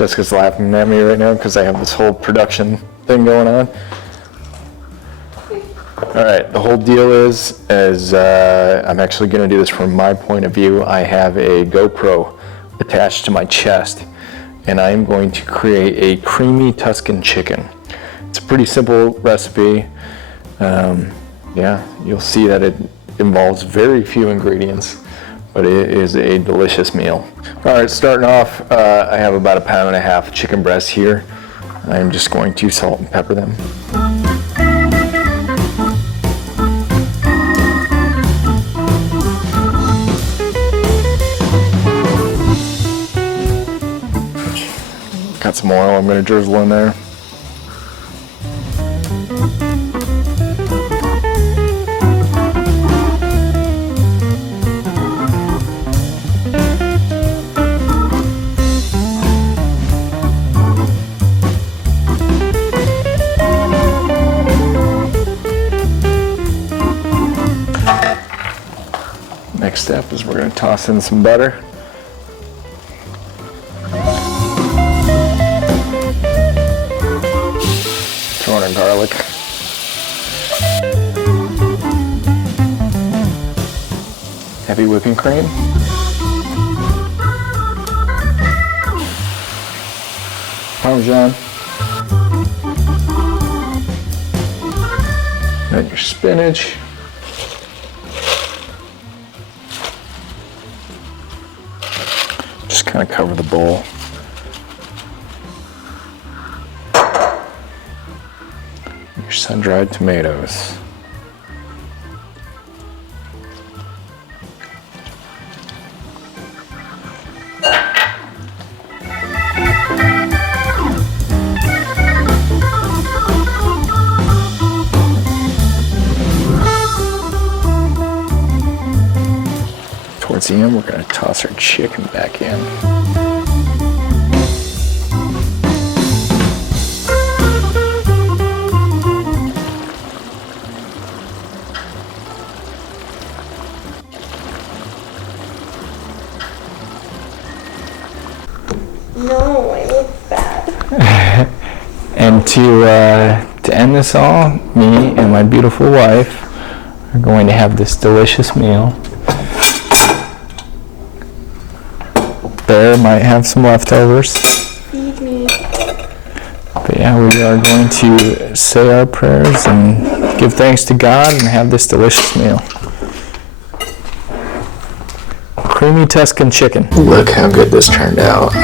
Jessica's laughing at me right now because I have this whole production thing going on. All right, the whole deal is I'm actually going to do this from my point of view. I have a GoPro attached to my chest, and I am going to create a creamy Tuscan chicken. It's a pretty simple recipe. Yeah, you'll see that it involves very few ingredients, but it is a delicious meal. All right, starting off, I have about 1.5 pounds of chicken breasts here. I'm just going to salt and pepper them. Got some oil I'm going to drizzle in there. Next step is we're going to toss in some butter. Throw in our garlic. Heavy whipping cream. Parmesan. Then your spinach. Just kind of cover the bowl. Your sun-dried tomatoes. Towards the end, we're going to toss our chicken back in. No, I look bad. And to end this all, me and my beautiful wife are going to have this delicious meal. Bear might have some leftovers. Feed me. But yeah, we are going to say our prayers and give thanks to God and have this delicious meal. Creamy Tuscan chicken. Look how good this turned out.